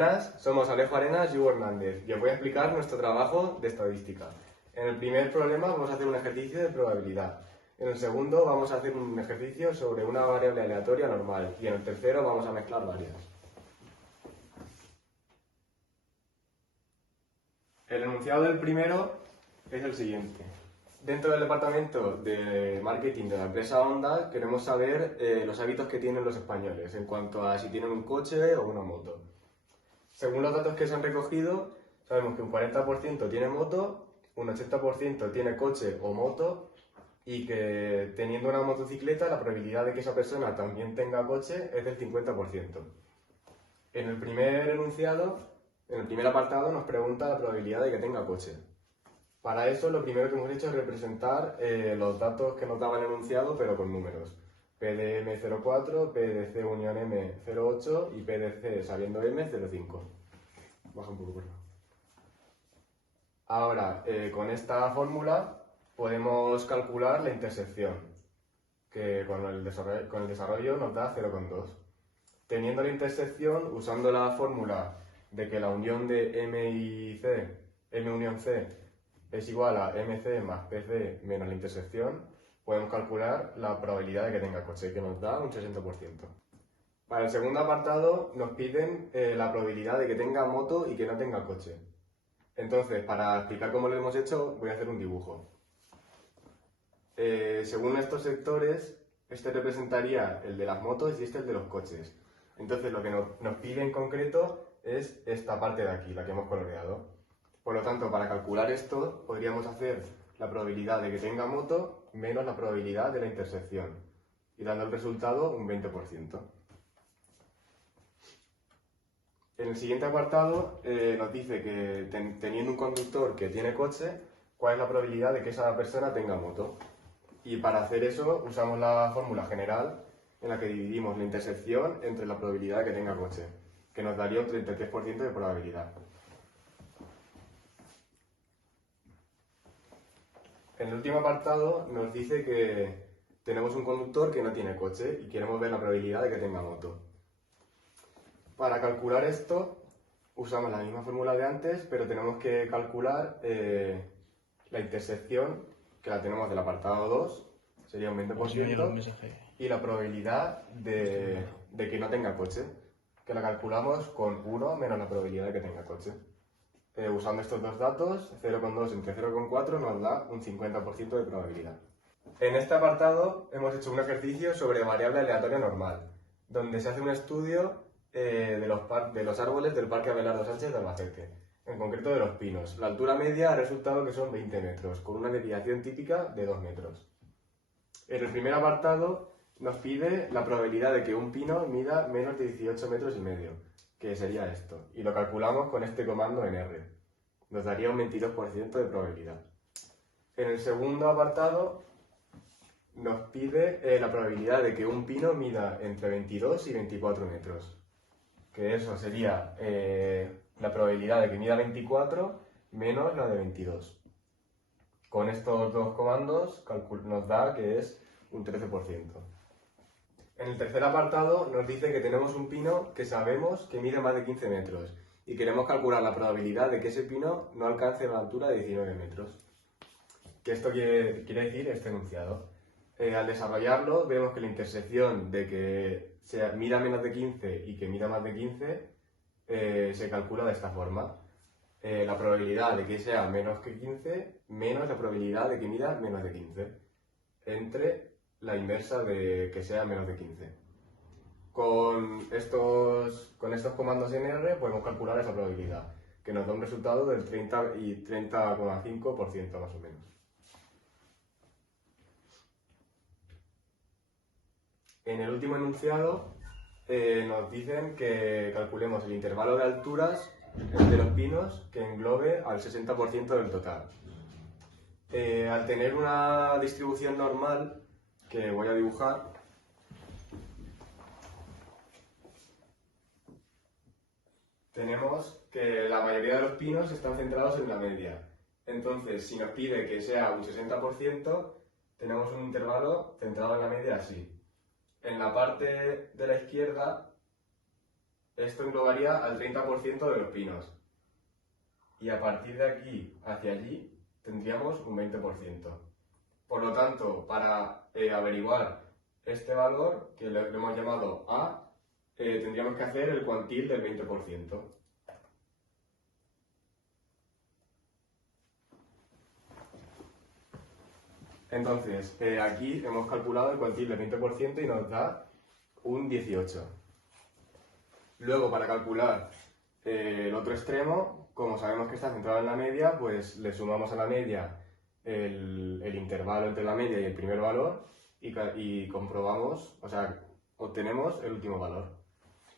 Buenas, somos Alejo Arenas y Hugo Hernández y os voy a explicar nuestro trabajo de estadística. En el primer problema vamos a hacer un ejercicio de probabilidad. En el segundo vamos a hacer un ejercicio sobre una variable aleatoria normal y en el tercero vamos a mezclar varias. El enunciado del primero es el siguiente. Dentro del departamento de marketing de la empresa Honda queremos saber los hábitos que tienen los españoles en cuanto a si tienen un coche o una moto. Según los datos que se han recogido, sabemos que un 40% tiene moto, un 80% tiene coche o moto y que teniendo una motocicleta la probabilidad de que esa persona también tenga coche es del 50%. En el primer enunciado, en el primer apartado nos pregunta la probabilidad de que tenga coche. Para eso lo primero que hemos hecho es representar los datos que nos daba el enunciado pero con números. P de M04, P de C unión M 0,8 y P de C sabiendo M 0,5. Baja un poco, por favor. Ahora, con esta fórmula podemos calcular la intersección, que con el desarrollo nos da 0,2. Teniendo la intersección, usando la fórmula de que la unión de M y C, M unión C, es igual a MC más PC menos la intersección, podemos calcular la probabilidad de que tenga coche, que nos da un 60%. Para el segundo apartado nos piden la probabilidad de que tenga moto y que no tenga coche. Entonces, para explicar cómo lo hemos hecho, voy a hacer un dibujo. Según estos sectores, este representaría el de las motos y este el de los coches. Entonces, lo que nos pide en concreto es esta parte de aquí, la que hemos coloreado. Por lo tanto, para calcular esto, podríamos hacer la probabilidad de que tenga moto menos la probabilidad de la intersección, y dando el resultado un 20%. En el siguiente apartado nos dice que teniendo un conductor que tiene coche, cuál es la probabilidad de que esa persona tenga moto. Y para hacer eso usamos la fórmula general en la que dividimos la intersección entre la probabilidad de que tenga coche, que nos daría un 33% de probabilidad. En el último apartado nos dice que tenemos un conductor que no tiene coche y queremos ver la probabilidad de que tenga moto. Para calcular esto usamos la misma fórmula de antes, pero tenemos que calcular la intersección, que la tenemos del apartado 2, sería un 20%, y la probabilidad de que no tenga coche, que la calculamos con 1 menos la probabilidad de que tenga coche. Usando estos dos datos, 0,2 entre 0,4 nos da un 50% de probabilidad. En este apartado hemos hecho un ejercicio sobre variable aleatoria normal, donde se hace un estudio de los árboles del Parque Abelardo Sánchez de Albacete, en concreto de los pinos. La altura media ha resultado que son 20 metros, con una desviación típica de 2 metros. En el primer apartado nos pide la probabilidad de que un pino mida menos de 18 metros y medio, que sería esto, y lo calculamos con este comando en R. Nos daría un 22% de probabilidad. En el segundo apartado nos pide la probabilidad de que un pino mida entre 22 y 24 metros, que eso sería la probabilidad de que mida 24 menos la de 22. Con estos dos comandos nos da que es un 13%. En el tercer apartado nos dice que tenemos un pino que sabemos que mide más de 15 metros y queremos calcular la probabilidad de que ese pino no alcance una altura de 19 metros. ¿Qué esto quiere decir este enunciado? Al desarrollarlo vemos que la intersección de que mida menos de 15 y que mida más de 15 se calcula de esta forma. La probabilidad de que sea menos que 15 menos la probabilidad de que mida menos de 15 entre la inversa de que sea menos de 15. Con estos comandos en R podemos calcular esa probabilidad, que nos da un resultado del 30 y 30,5% más o menos. En el último enunciado nos dicen que calculemos el intervalo de alturas de los pinos que englobe al 60% del total. Al tener una distribución normal, que voy a dibujar, tenemos que la mayoría de los pinos están centrados en la media. Entonces, si nos pide que sea un 60%, tenemos un intervalo centrado en la media así. En la parte de la izquierda esto englobaría al 30% de los pinos. Y a partir de aquí hacia allí tendríamos un 20%. Por lo tanto, para averiguar este valor, que lo hemos llamado A, tendríamos que hacer el cuantil del 20%. Entonces, aquí hemos calculado el cuantil del 20% y nos da un 18. Luego, para calcular el otro extremo, como sabemos que está centrado en la media, pues le sumamos a la media el intervalo entre la media y el primer valor y comprobamos, o sea, obtenemos el último valor.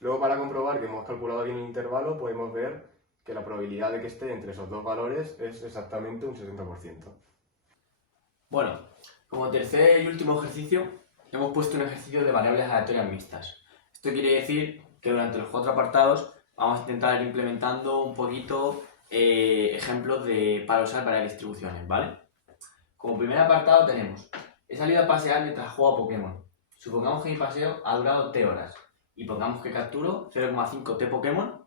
Luego, para comprobar que hemos calculado bien el intervalo, podemos ver que la probabilidad de que esté entre esos dos valores es exactamente un 60%. Bueno, como tercer y último ejercicio, hemos puesto un ejercicio de variables aleatorias mixtas. Esto quiere decir que durante los 4 apartados vamos a intentar ir implementando un poquito ejemplos para usar varias distribuciones, ¿vale? Como primer apartado tenemos, he salido a pasear mientras juego a Pokémon. Supongamos que mi paseo ha durado T horas y pongamos que capturo 0,5 T Pokémon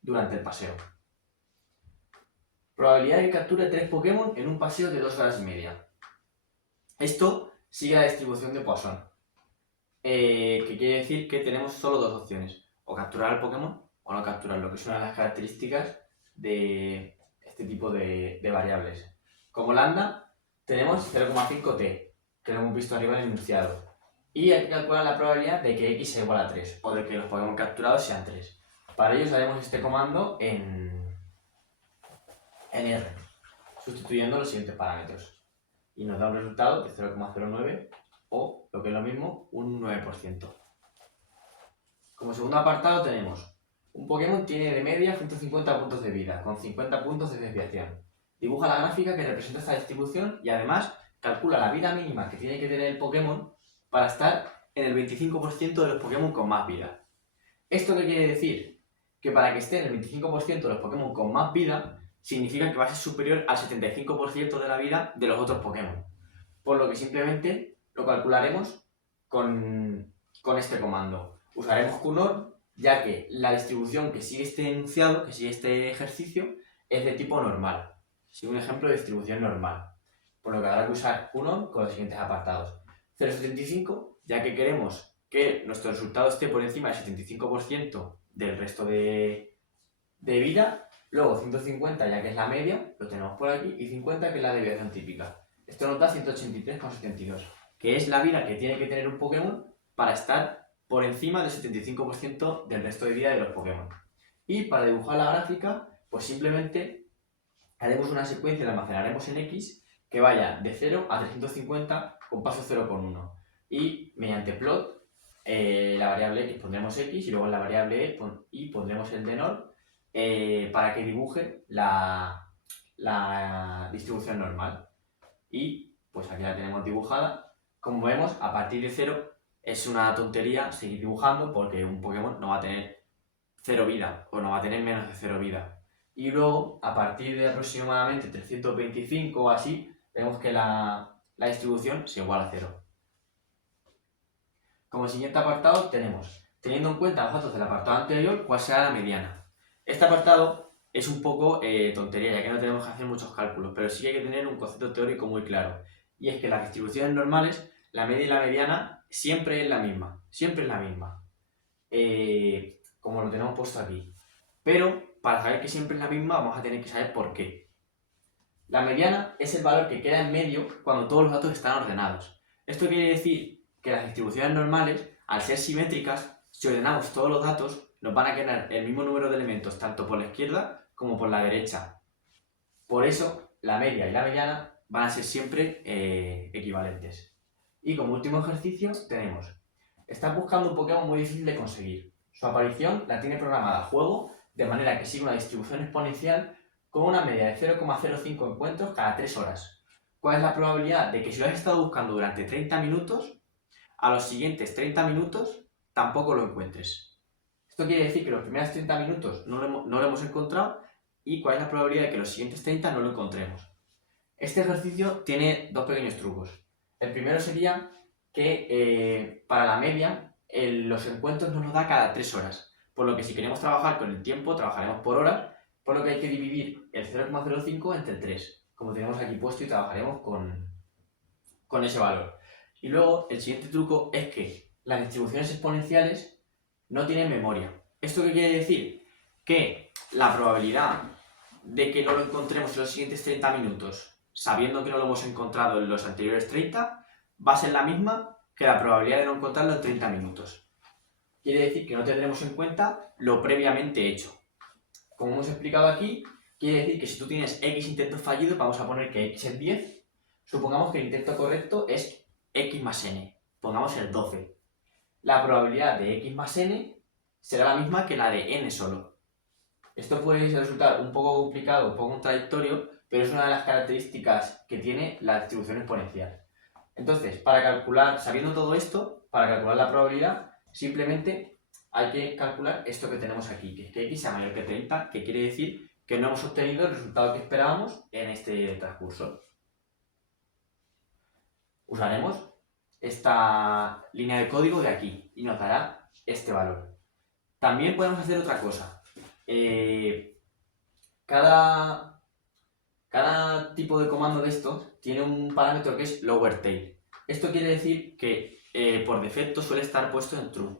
durante el paseo. Probabilidad de que capture 3 Pokémon en un paseo de 2 horas y media. Esto sigue la distribución de Poisson, que quiere decir que tenemos solo dos opciones, o capturar al Pokémon o no capturarlo, que es una de las características de este tipo de variables. Como lambda tenemos 0,5t, que lo hemos visto arriba en el enunciado, y hay que calcular la probabilidad de que x sea igual a 3, o de que los Pokémon capturados sean 3. Para ello usaremos este comando en R, sustituyendo los siguientes parámetros. Y nos da un resultado de 0,09 o, lo que es lo mismo, un 9%. Como segundo apartado tenemos, un Pokémon tiene de media 150 puntos de vida, con 50 puntos de desviación. Dibuja la gráfica que representa esta distribución y además calcula la vida mínima que tiene que tener el Pokémon para estar en el 25% de los Pokémon con más vida. ¿Esto qué quiere decir? Que para que esté en el 25% de los Pokémon con más vida, significa que va a ser superior al 75% de la vida de los otros Pokémon. Por lo que simplemente lo calcularemos con este comando. Usaremos QNOR, ya que la distribución que sigue este enunciado, que sigue este ejercicio, es de tipo normal. Sigue un ejemplo de distribución normal. Por lo que habrá que usar QNOR con los siguientes apartados. 0,75, ya que queremos que nuestro resultado esté por encima del 75% del resto de vida. Luego 150, ya que es la media, lo tenemos por aquí, y 50, que es la desviación típica. Esto nos da 183,72, que es la vida que tiene que tener un Pokémon para estar por encima del 75% del resto de vida de los Pokémon. Y para dibujar la gráfica, pues simplemente haremos una secuencia, la almacenaremos en X, que vaya de 0 a 350 con paso 0,1. Y mediante plot, la variable X pondremos X y luego en la variable Y pondremos el denor, para que dibuje la distribución normal. Y pues aquí la tenemos dibujada. Como vemos, a partir de 0 es una tontería seguir dibujando porque un Pokémon no va a tener 0 vida o no va a tener menos de 0 vida. Y luego, a partir de aproximadamente 325 o así, vemos que la distribución se iguala a 0. Como siguiente apartado tenemos, teniendo en cuenta los datos del apartado anterior, cuál será la mediana. Este apartado es un poco tontería, ya que no tenemos que hacer muchos cálculos, pero sí que hay que tener un concepto teórico muy claro. Y es que las distribuciones normales, la media y la mediana, siempre es la misma. Siempre es la misma. Como lo tenemos puesto aquí. Pero, para saber que siempre es la misma, vamos a tener que saber por qué. La mediana es el valor que queda en medio cuando todos los datos están ordenados. Esto quiere decir que las distribuciones normales, al ser simétricas, si ordenamos todos los datos, nos van a quedar el mismo número de elementos tanto por la izquierda como por la derecha. Por eso, la media y la mediana van a ser siempre equivalentes. Y como último ejercicio tenemos, estás buscando un Pokémon muy difícil de conseguir. Su aparición la tiene programada el juego de manera que sigue una distribución exponencial con una media de 0,05 encuentros cada 3 horas. ¿Cuál es la probabilidad de que si lo has estado buscando durante 30 minutos, a los siguientes 30 minutos tampoco lo encuentres? Esto quiere decir que los primeros 30 minutos no lo hemos encontrado y cuál es la probabilidad de que los siguientes 30 no lo encontremos. Este ejercicio tiene dos pequeños trucos. El primero sería que para la media los encuentros nos los da cada 3 horas. por lo que si queremos trabajar con el tiempo, trabajaremos por horas, por lo que hay que dividir el 0,05 entre 3, como tenemos aquí puesto, y trabajaremos con ese valor. Y luego, el siguiente truco es que las distribuciones exponenciales no tienen memoria. ¿Esto qué quiere decir? Que la probabilidad de que no lo encontremos en los siguientes 30 minutos, sabiendo que no lo hemos encontrado en los anteriores 30, va a ser la misma que la probabilidad de no encontrarlo en 30 minutos. Quiere decir que no tendremos en cuenta lo previamente hecho. Como hemos explicado aquí, quiere decir que si tú tienes X intentos fallidos, vamos a poner que X es 10, supongamos que el intento correcto es X más N, pongamos el 12. La probabilidad de X más N será la misma que la de N solo. Esto puede resultar un poco complicado, un poco contradictorio, pero es una de las características que tiene la distribución exponencial. Entonces, para calcular, sabiendo todo esto, para calcular la probabilidad, simplemente hay que calcular esto que tenemos aquí, que es que X sea mayor que 30, que quiere decir que no hemos obtenido el resultado que esperábamos en este transcurso. Usaremos esta línea de código de aquí y nos dará este valor. También podemos hacer otra cosa. Cada tipo de comando de estos tiene un parámetro que es lower tail. Esto quiere decir que por defecto suele estar puesto en true.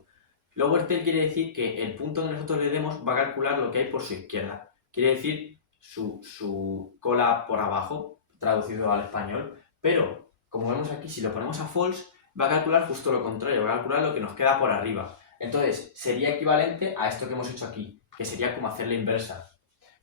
Lower tail quiere decir que el punto que nosotros le demos va a calcular lo que hay por su izquierda. Quiere decir su cola por abajo, traducido al español. Pero, como vemos aquí, si lo ponemos a false, va a calcular justo lo contrario, va a calcular lo que nos queda por arriba. Entonces, sería equivalente a esto que hemos hecho aquí, que sería como hacer la inversa.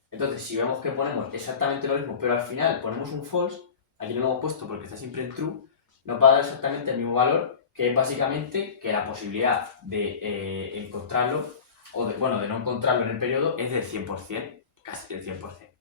Entonces, si vemos que ponemos exactamente lo mismo, pero al final ponemos un false, aquí no lo hemos puesto porque está siempre en true, nos va a dar exactamente el mismo valor, que es básicamente que la posibilidad de encontrarlo, o de no encontrarlo en el periodo, es del 100%, casi del 100%.